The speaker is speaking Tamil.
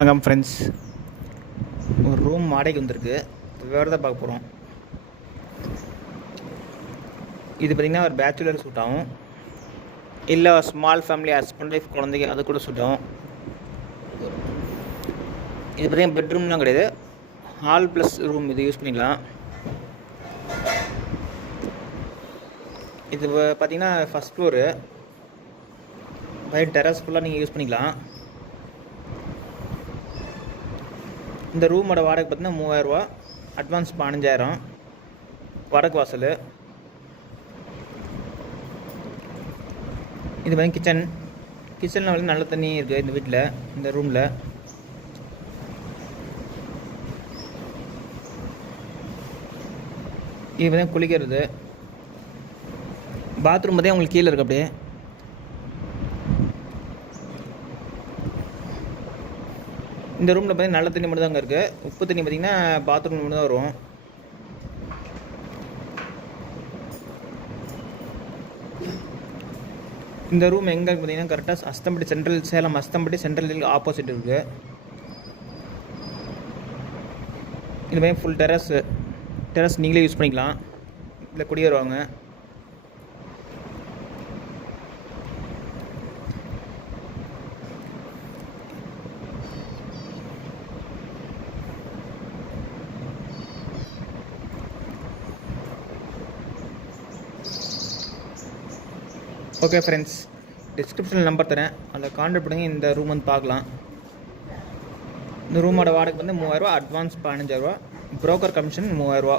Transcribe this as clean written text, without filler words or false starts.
வணக்கம் ஃப்ரெண்ட்ஸ். ஒரு ரூம் வாடகைக்கு வந்திருக்கு. வேறு தான் பார்க்க போகிறோம். இது பார்த்திங்கன்னா ஒரு பேச்சுலர் சூட் ஆகும், இல்லை ஸ்மால் ஃபேமிலி ஹஸ்பண்ட் ஒய்ஃப் குழந்தைங்க அது கூட சூட் ஆகும். இது பார்த்திங்கன்னா பெட்ரூம்லாம் கிடையாது, ஹால் ப்ளஸ் ரூம். இது யூஸ் பண்ணிக்கலாம். இது பார்த்திங்கன்னா ஃபஸ்ட் ஃப்ளோரு, டெரஸ் ஃபுல்லாக நீங்கள் யூஸ் பண்ணிக்கலாம். இந்த ரூமோட வாடகை பார்த்தீங்கன்னா 3000 ரூபா, அட்வான்ஸ் 15000, வடக்கு வாசல். இது வந்து கிச்சனில் வந்து நல்ல தண்ணி இருக்குது இந்த வீட்டில், இந்த ரூமில். இது வந்து குளிக்கிறது. பாத்ரூம் பார்த்தீங்கன்னா உங்களுக்கு கீழே இருக்குது. அப்படியே இந்த ரூமில் பார்த்தீங்கன்னா நல்ல தண்ணி மட்டும் தாங்க இருக்குது. உப்பு தண்ணி பார்த்திங்கன்னா பாத்ரூம் மட்டும் தான் வரும். இந்த ரூம் எங்கே பார்த்தீங்கன்னா கரெக்டாக Asthampatti central, Salem Asthampatti central opposite இருக்குது. இது மாதிரி ஃபுல் டெரஸ் நீங்களே யூஸ் பண்ணிக்கலாம். இதில் குடியேறுவாங்க. ஓகே ஃப்ரெண்ட்ஸ், டிஸ்கிரிப்ஷனில் நம்பர் தரேன், அதில் கான்டாக்ட் பண்ணி இந்த ரூம் வந்து பார்க்கலாம். இந்த ரூமோட வாடகை வந்து 3000ரூவா, அட்வான்ஸ் 15000ரூவா, ப்ரோக்கர் கமிஷன் 3000ரூவா.